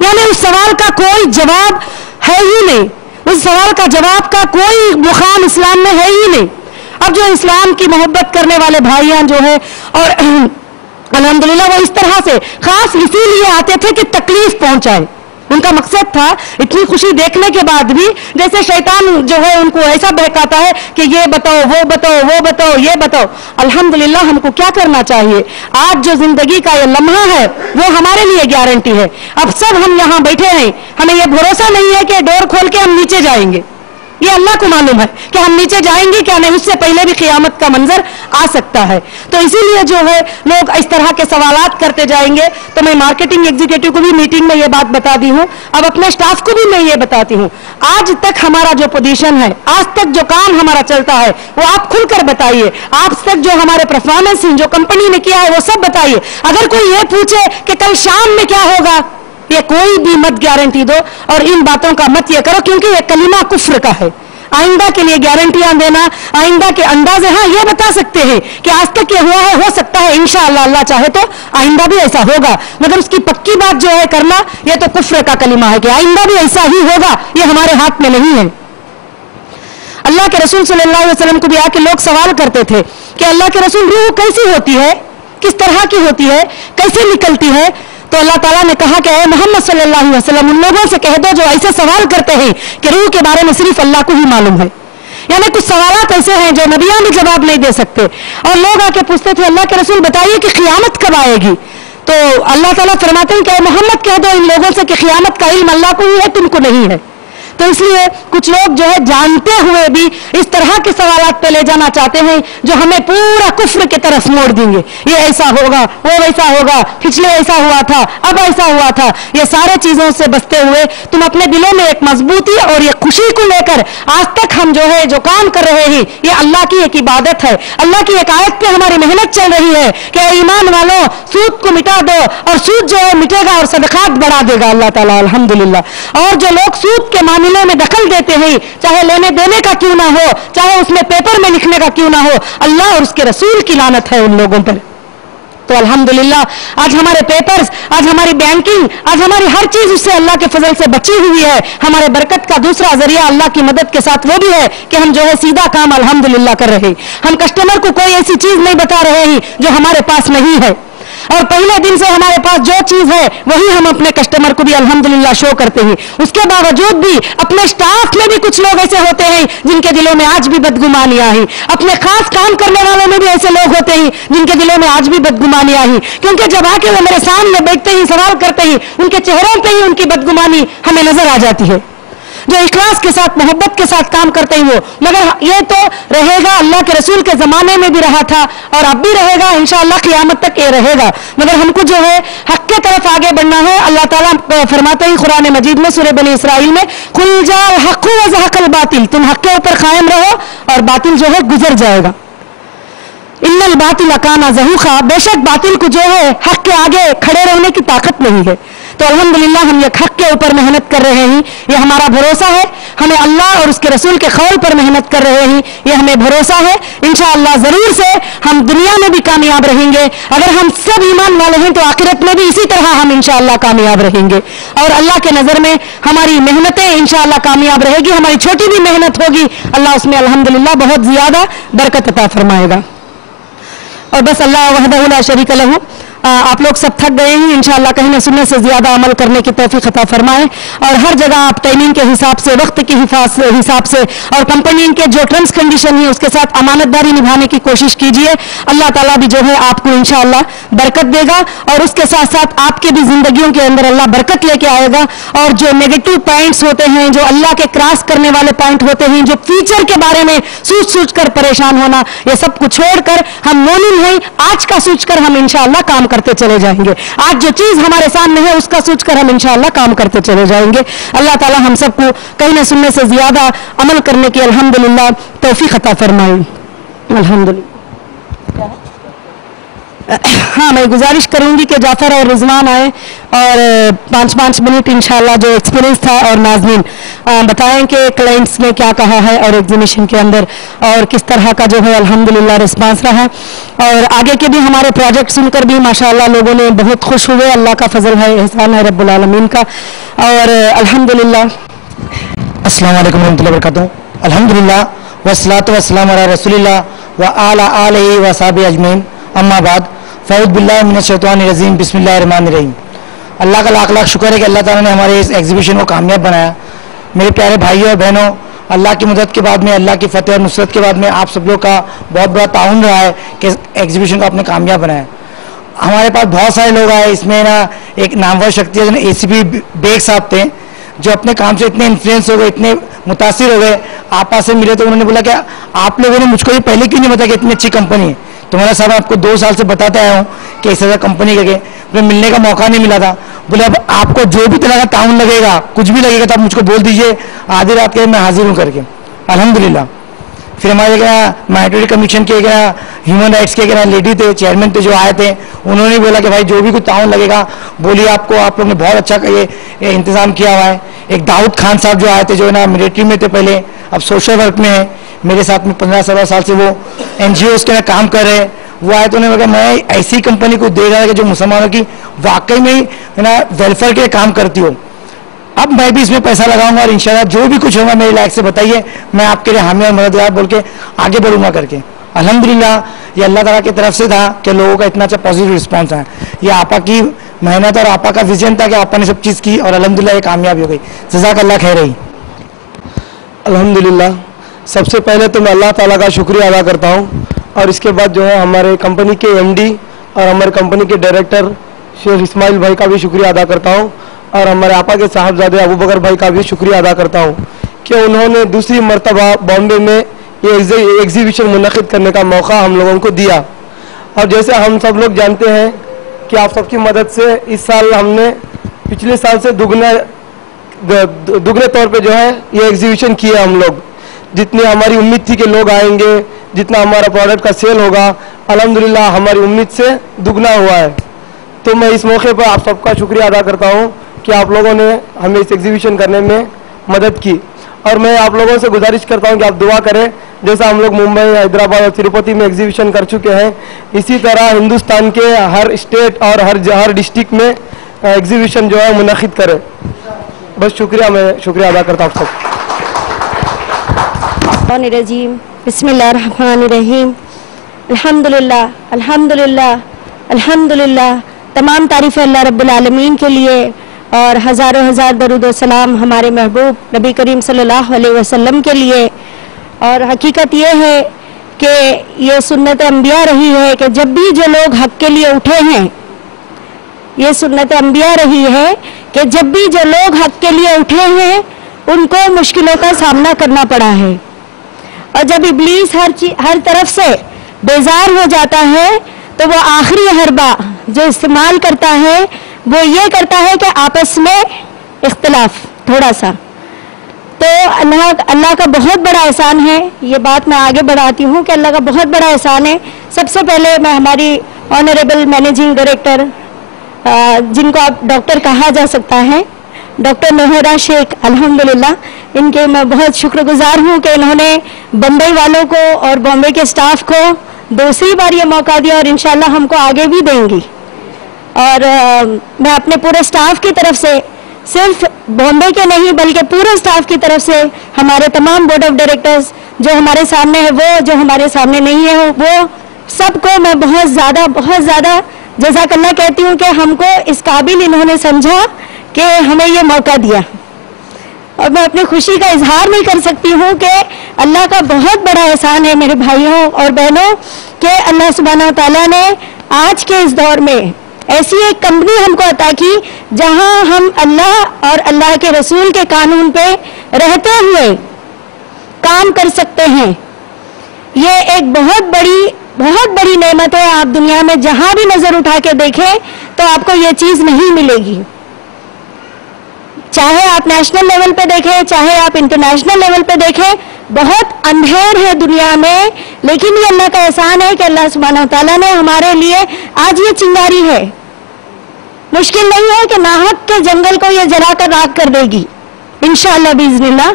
यानी उस सवाल का कोई जवाब है ही नहीं, उस सवाल का जवाब का कोई मुकाम इस्लाम में है ही नहीं। अब जो इस्लाम की मोहब्बत करने वाले भाइयां जो है और अल्हम्दुलिल्लाह वो इस तरह से खास इसीलिए आते थे कि तकलीफ पहुंचाए, उनका मकसद था। इतनी खुशी देखने के बाद भी जैसे शैतान जो है उनको ऐसा बहकाता है कि ये बताओ, वो बताओ, वो बताओ, ये बताओ। अल्हम्दुलिल्लाह हमको क्या करना चाहिए, आज जो जिंदगी का ये लम्हा है वो हमारे लिए गारंटी है। अब सब हम यहाँ बैठे हैं, हमें ये भरोसा नहीं है कि डोर खोल के हम नीचे जाएंगे, ये अल्लाह को मालूम है कि हम नीचे जाएंगे क्या नहीं, उससे पहले भी क़यामत का मंजर आ सकता है। तो इसीलिए जो है लोग इस तरह के सवालात करते जाएंगे। तो मैं मार्केटिंग एग्जीक्यूटिव को भी मीटिंग में ये बात बता दी हूँ, अब अपने स्टाफ को भी मैं ये बताती हूँ, आज तक हमारा जो पोजीशन है, आज तक जो काम हमारा चलता है वो आप खुलकर बताइए, आज तक जो हमारे परफॉर्मेंस जो कंपनी ने किया है वो सब बताइए। अगर कोई ये पूछे कि कल शाम में क्या होगा, ये कोई भी मत गारंटी दो और इन बातों का मत ये करो, क्योंकि ये कलीमा कुफ्र का है। आइंदा के लिए गारंटियां देना, आइंदा के अंदाजे, हाँ ये बता सकते हैं कि आज तक ये हुआ है, हो सकता है इंशाअल्लाह अल्लाह चाहे तो आइंदा भी ऐसा होगा, मगर उसकी पक्की बात जो है करना ये तो कुफ्र का कलीमा है कि आइंदा भी ऐसा ही होगा, ये हमारे हाथ में नहीं है। अल्लाह के रसूल सल्लल्लाहु अलैहि वसल्लम को भी आके लोग सवाल करते थे कि अल्लाह के रसूल रूह कैसी होती है, किस तरह की होती है, कैसे निकलती है। तो अल्लाह ताला ने कहा कि ऐ मोहम्मद सल्लल्लाहु अलैहि वसल्लम उन लोगों से कह दो जो ऐसे सवाल करते हैं कि रूह के बारे में सिर्फ अल्लाह को ही मालूम है। यानी कुछ सवाल ऐसे हैं जो नबियां भी जवाब नहीं दे सकते। और लोग आके पूछते थे अल्लाह के रसूल बताइए कि क़यामत कब आएगी। तो अल्लाह ताला फरमाते हैं कि ऐ मोहम्मद कह दो इन लोगों से कि क़यामत का इल्म अल्लाह को ही है, तुमको नहीं है। तो इसलिए कुछ लोग जो है जानते हुए भी इस तरह के सवालात पे ले जाना चाहते हैं जो हमें पूरा कुफ्र की तरफ मोड़ देंगे। ये ऐसा होगा, वो वैसा होगा, पिछले ऐसा हुआ था, अब ऐसा हुआ था। ये सारे चीजों से बचते हुए तुम अपने दिलों में एक मजबूती और ये खुशी को लेकर आज तक हम जो है जो काम कर रहे हैं, ये अल्लाह की एक इबादत है, अल्लाह की एक आयत पे हमारी मेहनत चल रही है कि ईमान वालों सूद को मिटा दो, और सूद जो है मिटेगा और सदकात बढ़ा देगा अल्लाह ताला अल्हम्दुलिल्लाह। और जो लोग सूद के मामले मामले में दखल देते हैं, चाहे लेने देने का क्यों ना हो, चाहे उसमें पेपर में लिखने का क्यों ना हो, अल्लाह और उसके रसूल की लानत है उन लोगों पर। तो अल्हम्दुलिल्लाह आज हमारे पेपर्स, आज हमारी बैंकिंग, आज हमारी हर चीज उससे अल्लाह के फजल से बची हुई है। हमारे बरकत का दूसरा जरिया अल्लाह की मदद के साथ वो भी है कि हम जो है सीधा काम अल्हम्दुलिल्लाह कर रहे हैं। हम कस्टमर को कोई ऐसी चीज नहीं बता रहे हैं जो हमारे पास नहीं है, और पहले दिन से हमारे पास जो चीज है वही हम अपने कस्टमर को भी अल्हम्दुलिल्लाह शो करते हैं। उसके बावजूद भी अपने स्टाफ में भी कुछ लोग ऐसे होते हैं जिनके दिलों में आज भी बदगुमानियां हैं। अपने खास काम करने वालों में भी ऐसे लोग होते हैं जिनके दिलों में आज भी बदगुमानियां हैं, क्योंकि जब आके वो मेरे सामने बैठते ही सवाल करते ही उनके चेहरों पे ही उनकी बदगुमानी हमें नजर आ जाती है। जो इखलास के साथ, मोहब्बत के साथ काम करते हैं वो, मगर ये तो रहेगा, अल्लाह के रसूल के ज़माने में भी रहा था और अब भी रहेगा, इंशाअल्लाह क़यामत तक ये रहेगा। मगर हमको जो है हक़ के तरफ आगे बढ़ना है। अल्लाह ताला फरमाते हैं कुरान मजीद में सूरह बनी इसराइल में, कुल जाअल हक़्क़ु व ज़हक़ल बातिल, तुम हक़ के ऊपर कायम रहो और बातिल जो है गुजर जाएगा। इन्नल बातिल काना ज़हूक़ा, बेशक बातिल को जो है हक़ के आगे खड़े रहने की ताकत नहीं है। तो अल्हम्दुलिल्लाह हम ये हक़ के ऊपर मेहनत कर रहे हैं, ये हमारा भरोसा है। हमें अल्लाह और उसके रसूल के कौल पर मेहनत कर रहे हैं, ये हमें भरोसा है। इंशाअल्लाह ज़रूर से हम दुनिया में भी कामयाब रहेंगे। अगर हम सब ईमान वाले हैं तो आखिरत में भी इसी तरह हम इंशाअल्लाह कामयाब रहेंगे, और अल्लाह के नज़र में हमारी मेहनतें इंशाअल्लाह कामयाब रहेगी। हमारी छोटी भी मेहनत होगी, अल्लाह उसमें अल्हम्दुलिल्लाह बहुत ज़्यादा बरकत अता फरमाएगा। और बस अल्लाह वहदहु ला शरीक लहू, आप लोग सब थक गए हैं, इंशाअल्लाह कहीं न सुनने से ज़्यादा अमल करने की तौफीक अता फरमाए। और हर जगह आप टाइमिंग के हिसाब से, वक्त के हिसाब से और कंपनी के जो टर्म्स कंडीशन है उसके साथ अमानतदारी निभाने की कोशिश कीजिए। अल्लाह ताला भी जो है आपको इंशाअल्लाह बरकत देगा, और उसके साथ साथ आपके भी ज़िंदगियों के अंदर अल्लाह बरकत लेके आएगा। और जो नेगेटिव पॉइंट्स होते हैं, जो अल्लाह के क्रॉस करने वाले पॉइंट होते हैं, जो फ्यूचर के बारे में सोच कर परेशान होना, ये सब कुछ छोड़कर हम मोमिन हैं, आज का सोचकर हम इंशाअल्लाह काम करते चले जाएंगे। आज जो चीज हमारे सामने है उसका सोचकर हम इंशाअल्लाह काम करते चले जाएंगे। अल्लाह ताला हम सबको कहीं न सुनने से ज्यादा अमल करने की अल्हम्दुलिल्लाह तौफीक अता फरमाए। अल्हम्दुलिल्लाह। हाँ, मैं गुजारिश करूंगी कि जाफर और रिजवान आए और 5-5 मिनट इंशाअल्लाह जो एक्सपीरियंस था और नाज़रीन बताएं कि क्लाइंट्स ने क्या कहा है और एग्जीबिशन के अंदर और किस तरह का जो है अल्हम्दुलिल्लाह रिस्पांस रहा। और आगे के भी हमारे प्रोजेक्ट सुनकर भी माशाअल्लाह लोगों ने बहुत खुश हुए। अल्लाह का फजल है, एहसान है रब्बुल आलमीन का। और अल्हम्दुलिल्लाह। अस्सलाम वालेकुम रहमतुल्लाहि व बरकातहू। अल्हम्दुलिल्लाह वस्सलातु वस्सलामु अला रसूलिल्लाह व अला आलिहि व सहाबिहि अजमईन, अम्मा बाद, फ़ऊज़ु बिल्लाहि मिनश शैतानिर रजीम, बिस्मिल्लाहिर रहमानिर रहीम। अल्लाह का लाख लाख शुक्र है कि अल्लाह ताला ने हमारे इस एग्जीबिशन को कामयाब बनाया। मेरे प्यारे भाइयों और बहनों, अल्लाह की मदद के बाद में, अल्लाह की फतेह और नुसरत के बाद में आप सब लोग का बहुत बड़ा ताउन रहा है कि एग्जीबिशन को आपने कामयाब बनाया। हमारे पास बहुत सारे लोग आए, इसमें ना एक नामवर शख्सियत ACP बेग साहब थे, जो अपने काम से इतने इन्फ्लुएंस हो गए, इतने मुतासिर हो गए। आप पास से मिले तो उन्होंने बोला कि आप लोगों ने मुझको ये पहले क्यों नहीं बताया कि इतनी अच्छी कंपनी है। तुम्हारा साहब आपको 2 साल से बताते आया हूँ कि इस तरह कंपनी करके, मुझे मिलने का मौका नहीं मिला था। बोले अब आपको जो भी तरह का ताउन लगेगा, कुछ भी लगेगा तो आप मुझको बोल दीजिए, आधी रात के मैं हाजिर हूँ करके। अल्हम्दुलिल्लाह। फिर हमारे क्या माइनॉरिटी कमीशन के क्या ह्यूमन राइट्स के क्या लेडी थे, चेयरमैन थे जो आए थे, उन्होंने बोला कि भाई जो भी कुछ ताउन लगेगा बोलिए, आपको आप लोगों ने बहुत अच्छा ये इंतज़ाम किया हुआ है। एक दाऊद खान साहब जो आए थे, जो है ना मिलिट्री में थे पहले, अब सोशल वर्क में है, मेरे साथ में 15-16 साल से वो NGOs के काम कर रहे हैं। वो आए तो उन्होंने बोला मैं ऐसी कंपनी को दे रहा है कि जो मुसलमानों की वाकई में है ना वेलफेयर के लिए काम करती हो। अब मैं भी इसमें पैसा लगाऊंगा और इंशाल्लाह जो भी कुछ होगा मेरे लायक से बताइए, मैं आपके लिए हामी और मददगार बोल के आगे बढ़ूंगा करके। अल्हम्दुलिल्लाह ये अल्लाह ताला की तरफ से था कि लोगों का इतना अच्छा पॉजिटिव रिस्पॉन्स है। ये आपा की मेहनत और आपा का विजन था कि आपा ने सब चीज़ की और अल्हम्दुलिल्लाह ये कामयाबी हो गई। जज़ाकल्लाह खैर रही। अल्हम्दुलिल्लाह, सबसे पहले तो मैं अल्लाह ताला का शुक्रिया अदा करता हूँ, और इसके बाद जो है हमारे कंपनी के MD और हमारे कंपनी के डायरेक्टर शेख इस्माइल भाई का भी शुक्रिया अदा करता हूँ, और हमारे आपा के साहबजादे अबू बकर भाई का भी शुक्रिया अदा करता हूँ कि उन्होंने दूसरी मरतबा बॉम्बे में ये एग्जीबिशन मुनक़िद करने का मौका हम लोगों को दिया। और जैसे हम सब लोग जानते हैं कि आप सबकी मदद से इस साल हमने पिछले साल से दुगने तौर पे जो है ये एग्जीबिशन किया हम लोग। जितनी हमारी उम्मीद थी कि लोग आएंगे, जितना हमारा प्रोडक्ट का सेल होगा, अल्हम्दुलिल्लाह हमारी उम्मीद से दुगना हुआ है। तो मैं इस मौके पर आप सबका शुक्रिया अदा करता हूँ कि आप लोगों ने हमें इस एग्जीबिशन करने में مدد کی. اور میں آپ لوگوں سے گزارش کرتا ہوں کہ آپ دعا کریں. جیسا ہم لوگ ممبئی, حیدرآباد اور تروپتی میں ایگزیبیشن کر چکے ہیں, اسی طرح ہندوستان کے ہر اسٹیٹ اور ہر ڈسٹرکٹ میں ایگزیبیشن جو ہے منعقد کریں. بس شکریہ, میں شکریہ ادا کرتا ہوں سب. بسم اللہ الرحمن الرحیم. الحمدللہ الحمدللہ الحمدللہ. تمام تعریف اللہ رب العالمین کے لیے اور ہزاروں ہزار درود و سلام ہمارے محبوب نبی کریم صلی اللہ علیہ وسلم کے لیے. اور حقیقت یہ ہے کہ یہ سنت انبیاء رہی ہے کہ جب بھی جو لوگ حق کے لیے اٹھے ہیں, یہ سنت انبیاء رہی ہے کہ جب بھی جو لوگ حق کے لیے اٹھے ہیں ان کو مشکلوں کا سامنا کرنا پڑا ہے. اور جب ابلیس ہر طرف سے بیزار ہو جاتا ہے تو وہ آخری حربہ جو استعمال کرتا ہے وہ یہ کرتا ہے کہ آپس میں اختلاف تھوڑا سا. تو اللہ کا بہت بڑا احسان ہے, یہ بات میں آگے بڑھاتی ہوں کہ اللہ کا بہت بڑا احسان ہے. سب سے پہلے میں ہماری آنریبل مینیجنگ ڈائریکٹر, جن کو آپ ڈاکٹر کہا جا سکتا ہے, ڈاکٹر نوہرا شیخ, الحمدللہ ان کے میں بہت شکر گزار ہوں کہ انہوں نے بمبئی والوں کو اور بامبے کے سٹاف کو دوسری بار یہ موقع دیا اور انشاءاللہ ہم کو آگے بھی دیں گی. اور میں اپنے پورے سٹاف کی طرف سے, صرف بامبے کے نہیں بلکہ پورے سٹاف کی طرف سے, ہمارے تمام بورڈ آف ڈائریکٹرز جو ہمارے سامنے ہے, وہ جو ہمارے سامنے نہیں ہے, وہ سب کو میں بہت زیادہ جزاک اللہ کہتی ہوں کہ ہم کو اس قابل انہوں نے سمجھا کہ ہمیں یہ موقع دیا. اور میں اپنی خوشی کا اظہار نہیں کر سکتی ہوں کہ اللہ کا بہت بڑا احسان ہے میرے بھائیوں اور بہنوں کہ اللہ سبحانہ تعالیٰ نے آج کے اس دور میں ایسی ایک کمپنی ہم کو عطا کی جہاں ہم اللہ اور اللہ کے رسول کے قانون پہ رہتے ہوئے کام کر سکتے ہیں. یہ ایک بہت بڑی نعمت ہے. آپ دنیا میں جہاں بھی نظر اٹھا کے دیکھیں تو آپ کو یہ چیز نہیں ملے گی. چاہے آپ نیشنل لیول پہ دیکھیں, چاہے آپ انٹرنیشنل لیول پہ دیکھیں, بہت اندھیر ہے دنیا میں, لیکن یہ اللہ کا احسان ہے کہ اللہ سبحانہ تعالیٰ نے ہمارے لیے آج یہ چنگاری ہے. مشکل نہیں ہے کہ ناحق کے جنگل کو یہ جلا کر راکھ کر دے گی انشاءاللہ باذن اللہ.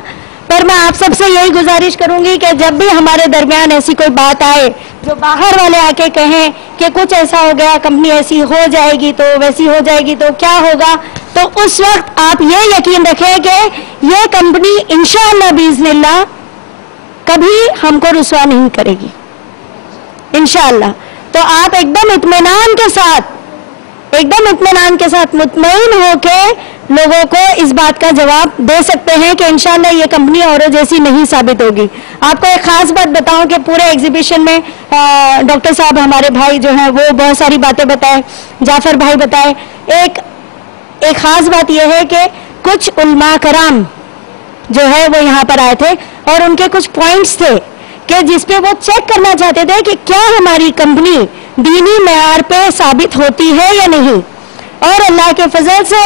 پر میں آپ سب سے یہی گزارش کروں گی کہ جب بھی ہمارے درمیان ایسی کوئی بات آئے جو باہر والے آ کے کہیں کہ کچھ ایسا ہو گیا, کمپنی ایسی ہو جائے گی تو ویسی ہو جائے گی تو کیا ہوگا, تو اس وقت آپ یہ یقین رکھیں کہ یہ کمپنی انشاءاللہ باذن اللہ کبھی ہم کو رسوا نہیں کرے گی انشاءاللہ. تو آپ ایک دم اطمینان کے ساتھ مطمئن ہو کے لوگوں کو اس بات کا جواب دے سکتے ہیں کہ انشاءاللہ یہ کمپنی اوروں جیسی نہیں ثابت ہوگی. آپ کو ایک خاص بات بتاؤں کہ پورے ایگزیبیشن میں ڈاکٹر صاحب ہمارے بھائی جو ہیں وہ بہت ساری باتیں بتائے, جعفر بھائی بتائے. ایک خاص بات یہ ہے کہ کچھ علماء کرام جو ہے وہ یہاں پر آئے تھے اور ان کے کچھ پوائنٹس تھے کہ جس پہ وہ چیک کرنا چاہتے تھے کہ کیا ہماری کمپنی دینی معیار پہ ثابت ہوتی ہے یا نہیں. اور اللہ کے فضل سے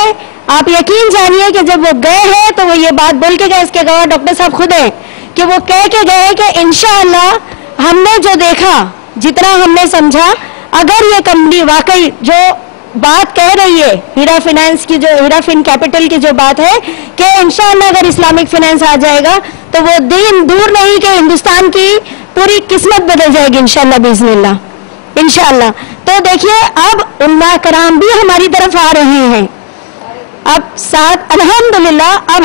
آپ یقین جانیے کہ جب وہ گئے ہیں تو وہ یہ بات بول کے گئے, اس کے گواہ ڈاکٹر صاحب خود ہیں, کہ وہ کہہ کے گئے کہ انشاءاللہ ہم نے جو دیکھا, جتنا ہم نے سمجھا, اگر یہ کمپنی واقعی جو بات کہہ رہی ہے ہیرا فائنانس کی, جو ہیرا فن کیپٹل کی جو بات ہے کہ انشاءاللہ اگر اسلامک فائنانس آ جائے گا تو وہ دین دور نہیں کہ ہندوستان کی پوری قسمت بدل جائے گی انشاءاللہ باذن اللہ انشاءاللہ. تو دیکھیے اب علماء کرام بھی ہماری طرف آ رہے ہیں. اب ساتھ الحمدللہ اب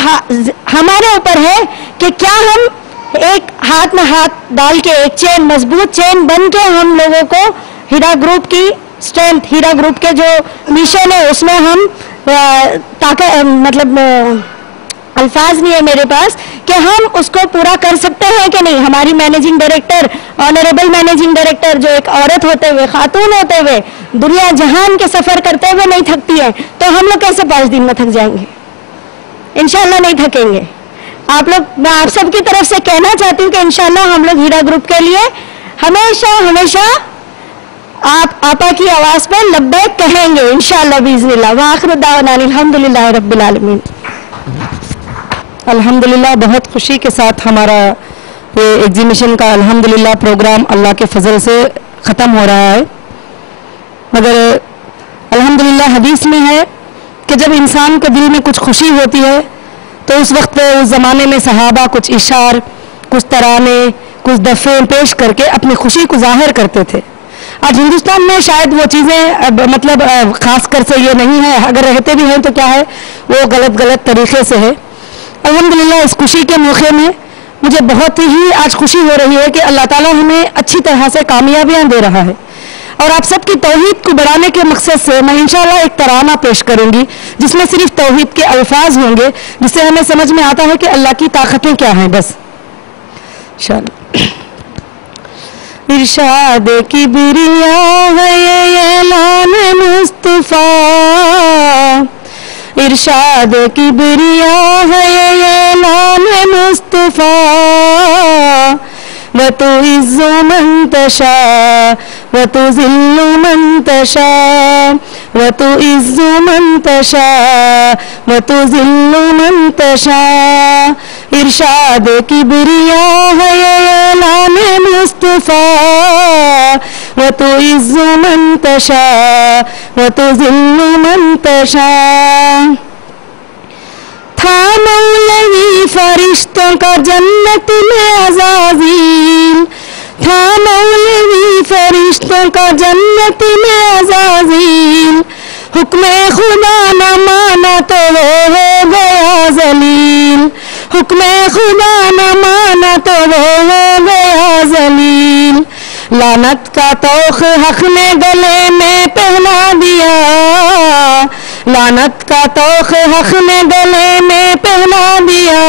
ہمارے اوپر ہے کہ کیا ہم ایک ہاتھ میں ہاتھ ڈال کے ایک چین, مضبوط چین بن کے ہم لوگوں کو ہیرا گروپ کی اسٹرینتھ, ہیرا گروپ کے جو مشن ہے اس میں ہم مطلب الفاظ نہیں ہے میرے پاس کہ ہم اس کو پورا کر سکتے ہیں کہ نہیں. ہماری managing director, honourable managing director, جو ایک عورت ہوتے ہوئے, خاتون ہوتے ہوئے, دنیا جہان کے سفر کرتے ہوئے نہیں تھکتی ہے, تو ہم لوگ کیسے 5 دن میں تھک جائیں گے؟ انشاءاللہ نہیں تھکیں گے. آپ لوگ, میں آپ سب کی طرف سے کہنا چاہتی ہوں کہ انشاءاللہ ہم لوگ ہیرا گروپ کے لیے ہمیشہ آپ آپا کی آواز پہ لبیک کہیں گے انشاءاللہ باذن اللہ. وآخر دعوانا الحمدللہ رب العالمین. الحمدللہ بہت خوشی کے ساتھ ہمارا یہ ایگزیبیشن کا الحمدللہ پروگرام اللہ کے فضل سے ختم ہو رہا ہے. مگر الحمدللہ حدیث میں ہے کہ جب انسان کے دل میں کچھ خوشی ہوتی ہے تو اس وقت اس زمانے میں صحابہ کچھ اشعار، کچھ ترانے، کچھ دفعے پیش کر کے اپنی خوشی کو ظاہر کرتے تھے. آج ہندوستان میں شاید وہ چیزیں مطلب خاص کر سے یہ نہیں ہے، اگر رہتے بھی ہیں تو کیا ہے وہ غلط طریقے سے ہے. الحمدللہ اس خوشی کے موقع میں مجھے بہت ہی آج خوشی ہو رہی ہے کہ اللہ تعالیٰ ہمیں اچھی طرح سے کامیابیاں دے رہا ہے. اور آپ سب کی توحید کو بڑھانے کے مقصد سے میں انشاءاللہ ایک ترانہ پیش کروں گی جس میں صرف توحید کے الفاظ ہوں گے، جس سے ہمیں سمجھ میں آتا ہے کہ اللہ کی طاقتیں کیا ہیں. بس انشاءاللہ. ارشاد کبریا ہے یہ اعلان مصطفیٰ، ارشاد کبریا ہے یہ اعلان مصطفیٰ، وتعز من تشاء وتذل من تشاء وتعز من تشاء وتذل من تشاء. ارشاد کبریا ہے یہ اعلان مصطفیٰ، وتعز من تشاء وتذل من تشاء. تھا مولوی فرشتوں کا جنت میں عزازیل، تھا مولوی فرشتوں کا جنت میں عزازیل، حکم خدا نہ مانا تو وہ ہو گیا ذلیل، حکم خدا نہ مانا تو وہ ہو گیا ذلیل. لعنت کا طوق حق نے گلے میں پہنا دیا، لعنت کا طوق حق نے گلے میں پہنا دیا.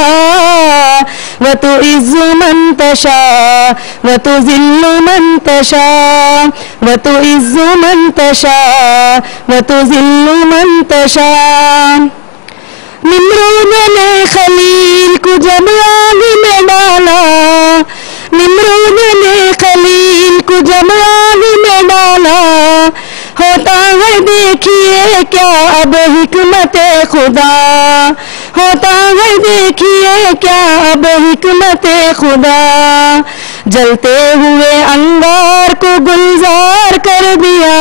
وتعز من تشاء وتذل من تشاء وتعز من تشاء وتذل من تشاء. نمرود نے خلیل کو جب آگ میں ڈالا، نمرود نے خلیل کو جب آگ میں ڈالا، ہوتا ہے دیکھیے کیا اب حکمت خدا، ہوتا ہے دیکھیے کیا اب حکمت خدا. جلتے ہوئے انگار کو گلزار کر دیا،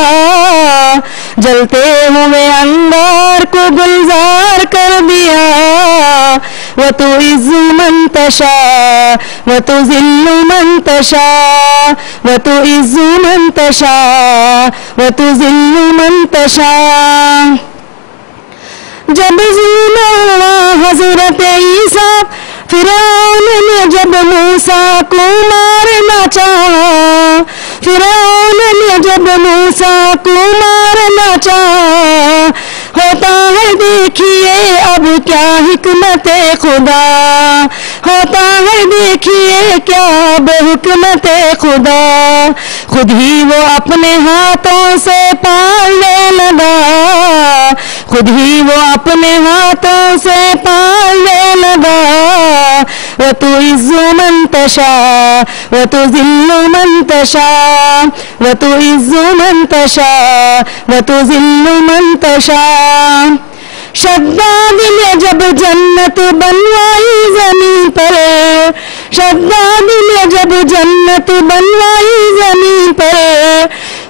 جلتے ہوئے انگار کو گلزار کر دیا. وتعز من تشاء وتذل من تشاء وتعز من تشاء وتذل من تشاء. جب ظلم ہوا حضرت عیسیٰ، فرعون نے جب موسیٰ کو مارنا چاہا، فرعون نے جب موسیٰ کو مارنا چاہا، ہوتا ہے دیکھیے اب کیا حکمت خدا، ہوتا ہے دیکھیے کیا اب حکمت خدا. خود ہی وہ اپنے ہاتھوں سے پالنے لگا، خود ہی وہ اپنے ہاتھوں سے پالنے لگا. وتعز من تشاء وتذل من تشاء وتعز من تشاء وتذل من تشاء. شداد نے جب جنت بنوائی زمین پر، شداد نے جب جنت بنوائی زمین پر،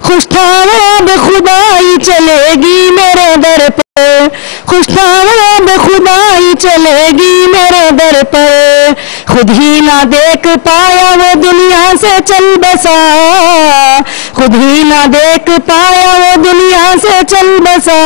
خوش تھا اب خدائی چلے گی میرے در پر، خوش تھا اب خدائی چلے گی میرے در پر. خود ہی نہ دیکھ پایا وہ دنیا سے چل بسا، خود ہی نہ دیکھ پایا وہ دنیا سے چل بسا.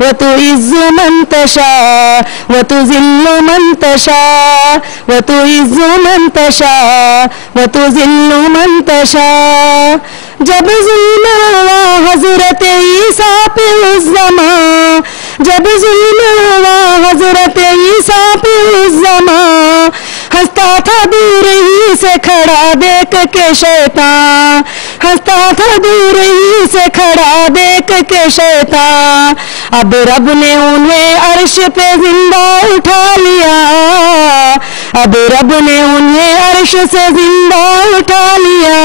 وتعز من تشاء وتذل من تشاء وتعز من تشاء وتذل من تشاء. جب ظلم ہوا حضرت عیسیٰ پہ اس زمان، جب ظلم ہوا حضرت عیسیٰ پہ اس زمان، ہنستا تھا دور ہی سے کھڑا دیکھ کے شیطان، ہنستا تھا دور ہی سے کھڑا دیکھ کے شیطان. اب رب نے انہیں عرش پہ زندہ اٹھا لیا، اب رب نے انہیں عرش سے زندہ اٹھا لیا.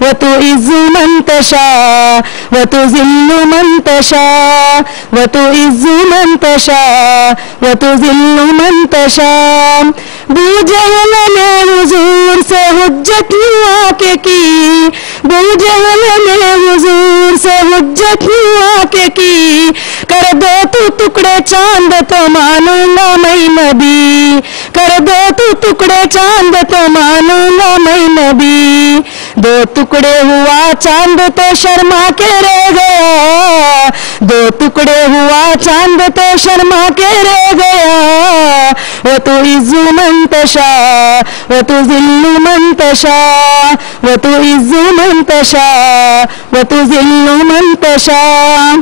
وتعز من تشاء وتذل من تشاء وتعز من تشاء وتذل من تشاء ابو جہل نے حضور سے حجت ہوا کے کی ابو جہل نے حضور سے حجت ہوا کے کی کر دو تو ٹکڑے چاند تو مانوں گا میں نبی کر دو تو ٹکڑے چاند تو مانوں گا میں نبی دو ٹکڑے ہوا چاند تو شرما کے رہ گیا دو ٹکڑے ہوا چاند تو شرما کے رہ گیا وتعز من تشاء وتذل من تشاء وتعز من تشاء وتذل من تشاء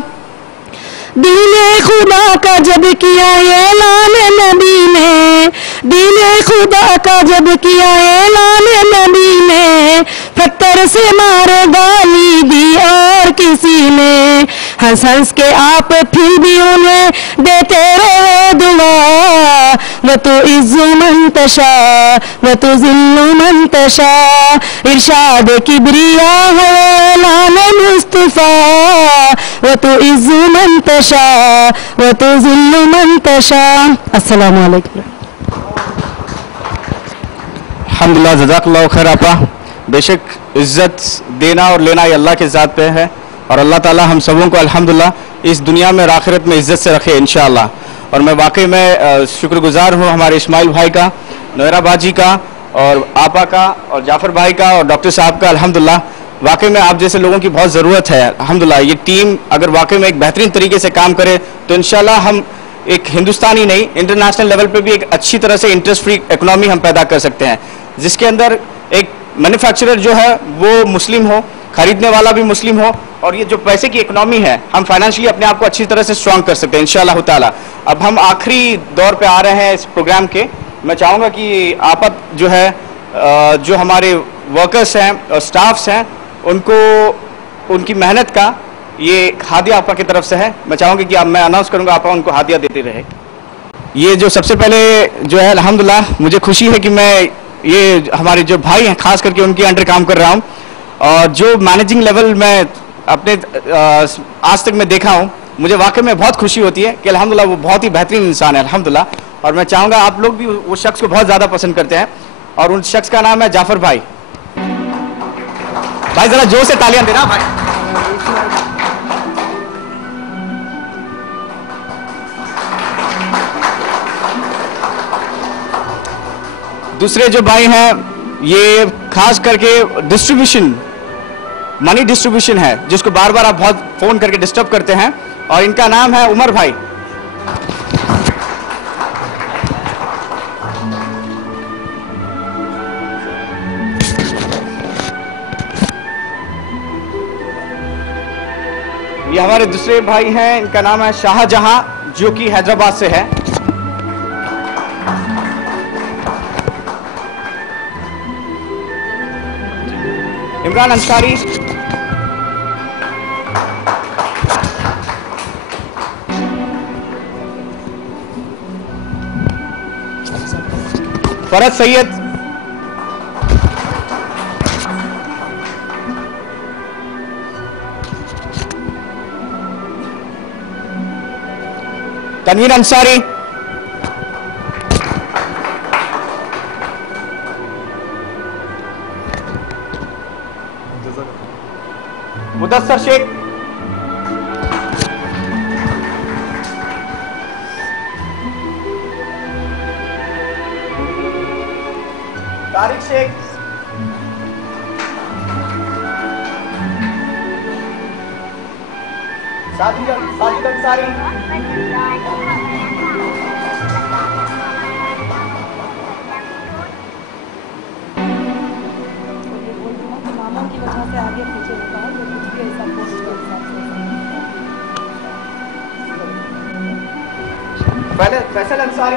دین خدا کا جب کیا اعلان نبی نے دین خدا کا جب کیا اعلان نبی نے پتھر سے مار گالی دی اور کسی نے ہنس ہنس کے آپ پھر بھی انہیں دیتے رہے دعا وتعز من تشاء وتذل من تشاء ارشاد کبریا ہے اعلان مصطفیٰ وتعز من تشاء وتذل من تشاء السلام علیکم الحمدللہ جزاک اللہ خیر آپا. بے شک عزت دینا اور لینا یہ اللہ کے ذات پہ ہے اور اللہ تعالی ہم سبوں کو الحمدللہ اس دنیا میں اور آخرت میں عزت سے رکھے انشاءاللہ. اور میں واقعی میں شکر گزار ہوں ہمارے اسماعیل بھائی کا, نویرہ باجی کا اور آپا کا اور جعفر بھائی کا اور ڈاکٹر صاحب کا. الحمدللہ واقعی میں آپ جیسے لوگوں کی بہت ضرورت ہے. الحمدللہ یہ ٹیم اگر واقعی میں ایک بہترین طریقے سے کام کرے تو انشاءاللہ ہم ایک ہندوستانی نہیں انٹرنیشنل لیول پہ بھی ایک اچھی طرح سے انٹرسٹ فری اکنامی ہم پیدا کر سکتے ہیں, جس کے اندر ایک مینوفیکچرر جو ہے وہ مسلم ہو, خریدنے والا بھی مسلم ہو, اور یہ جو پیسے کی اکنامی ہے ہم فائنینشلی اپنے آپ کو اچھی طرح سے اسٹرانگ کر سکتے ہیں انشاءاللہ تعالی. اب ہم آخری دور پہ آ رہے ہیں اس پروگرام کے. میں چاہوں گا کہ آپت جو ہے جو ہمارے ورکرز ہیں اور سٹافس ہیں ان کو ان کی محنت کا یہ ہادیہ آپا کی طرف سے ہے. میں چاہوں گا کہ اب میں اناؤنس کروں گا آپا ان کو ہادیہ دیتے رہے. یہ جو سب سے پہلے جو ہے الحمدللہ مجھے خوشی ہے کہ میں یہ ہمارے جو بھائی ہیں خاص کر کے ان کے انڈر کام کر رہا ہوں, اور جو مینیجنگ لیول میں اپنے آج تک میں دیکھا ہوں مجھے واقعی میں بہت خوشی ہوتی ہے کہ الحمدللہ وہ بہت ہی بہترین انسان ہے الحمدللہ. اور میں چاہوں گا آپ لوگ بھی اس شخص کو بہت زیادہ پسند کرتے ہیں اور ان شخص کا نام ہے جعفر بھائی. بھائی ذرا زور سے تالیاں دینا بھائی. دوسرے جو بھائی ہیں یہ خاص کر کے ڈسٹریبیوشن منی ڈسٹریبیوشن ہے جس کو بار بار آپ بہت فون کر کے ڈسٹرب کرتے ہیں, اور ان کا نام ہے عمر بھائی. یہ ہمارے دوسرے بھائی ہیں, ان کا نام ہے شاہ جہاں جو کہ حیدرآباد سے ہے. عمران انصاری, فرد سید, تنویر انصاری, مدثر شیخ, طارق شیخ, ساجد انصاری, فیصل انصاری,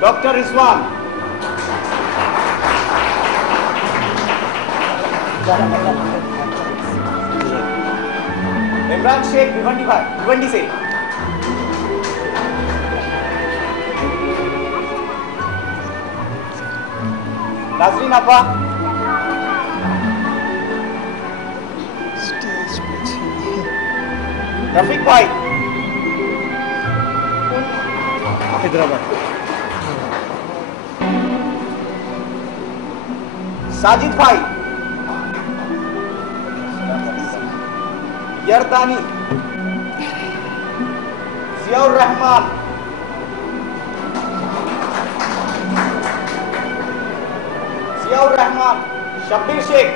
ڈاکٹر رضوان, عمران شیخ بھیونڈی سے, नाजरीन आपा रफीक भाई हैदराबाद, साजिद भाई यरदानी, जियाउर रहमान, शब्बीर शेख,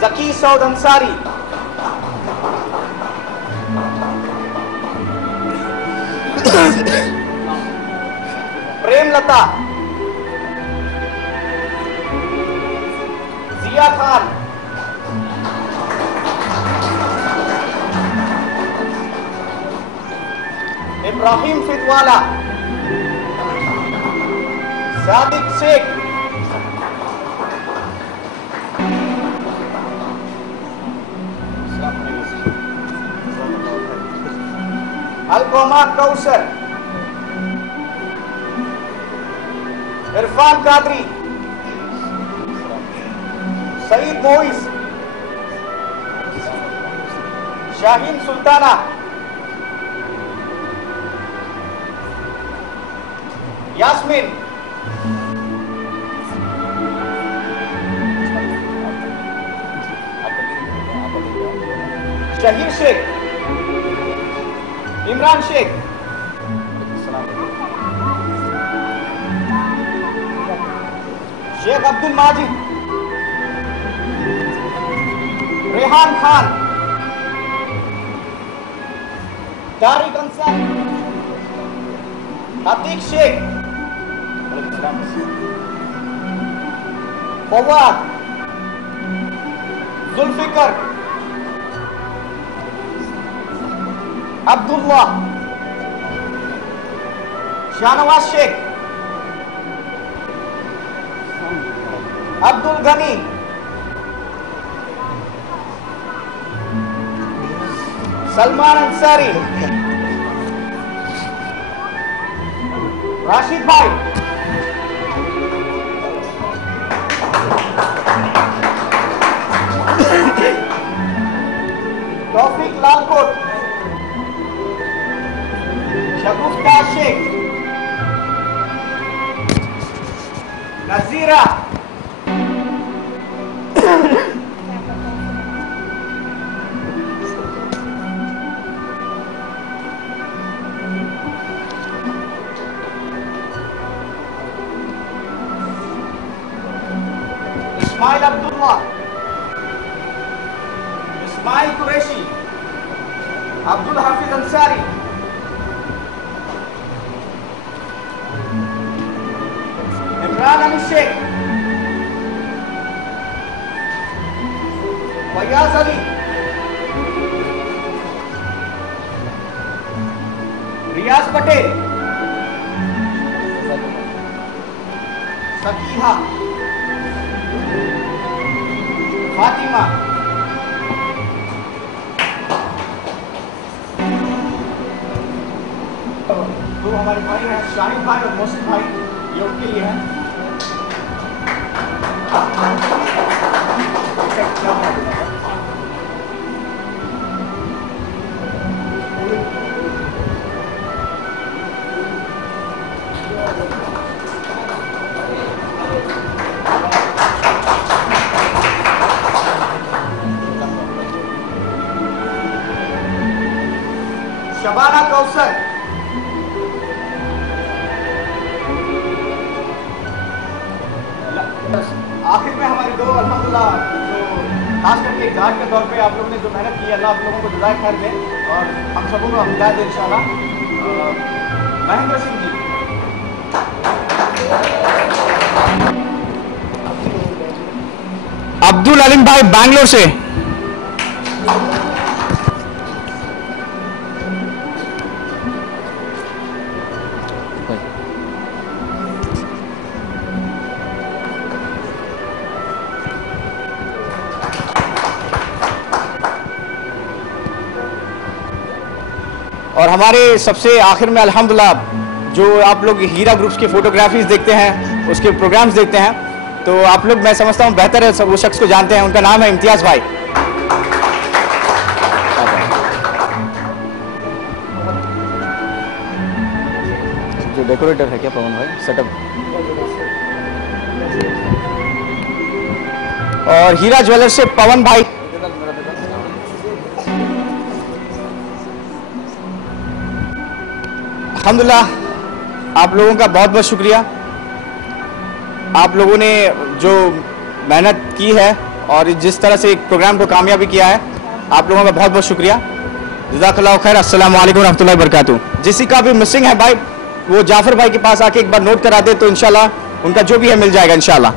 जकी सऊद अंसारी, प्रेमलता, जिया खान, इब्राहिम फिदवाला, सादिक शेख, अलकोमा कौसर, इरफान कादरी, सईद मोइस, शाहीन सुल्ताना, यास्मीन, शहीर शेख, इमरान शेख, शेख अब्दुल माजिद, रेहान खान, तारिक अंसारी, अतीक शेख, फवाद, जुल्फिकर, अब्दुल्ला, शाहनवाज शेख, अब्दुल गनी, सलमान अंसारी, राशिद भाई, तौफीक लालकोट, शगुफ्ता शेख, नजीरा, इस्माइल अब्दुल्ला, इस्माइल कुरैशी, अब्दुल हाफिज अंसारी, इमरान अली शेख, फयाज अली, रियाज पटेल, सकीहा, फातिमा, दो हमारे भाई हैं शाहिद भाई और मोहसिन भाई, ये उनके लिए है। शबाना कौसर, आखिर में हमारे दो अल्हम्दुलिल्लाह जो खास करके गार्ड के तौर पे आप लोगों ने जो मेहनत की है, अल्लाह आप लोगों को जज़ाए खैर दे और हम सबों को हिदायत दे इंशाअल्लाह। महेंद्र सिंह जी, अब्दुल अलीम भाई बैंगलोर से, और हमारे सबसे आखिर में अल्हम्दुलिल्लाह جو آپ لوگ ہیرا گروپس کے فوٹوگرافیز دیکھتے ہیں, اس کے پروگرامز دیکھتے ہیں, تو آپ لوگ میں سمجھتا ہوں بہتر ہے وہ شخص کو جانتے ہیں. ان کا نام ہے امتیاز بھائی. جو ڈیکوریٹر ہے کیا پون بھائی, سیٹ اپ. اور ہیرا جویلر سے پون بھائی. الحمدللہ آپ لوگوں کا بہت بہت شکریہ. آپ لوگوں نے جو محنت کی ہے اور جس طرح سے ایک پروگرام کو کامیابی کیا ہے, آپ لوگوں کا بہت بہت شکریہ. جزاک اللہ خیر. السلام علیکم ورحمۃ اللہ وبرکاتہ. جسی کا بھی مسنگ ہے بھائی, وہ جعفر بھائی کے پاس آ کے ایک بار نوٹ کرا دے تو انشاءاللہ ان کا جو بھی ہے مل جائے گا انشاءاللہ.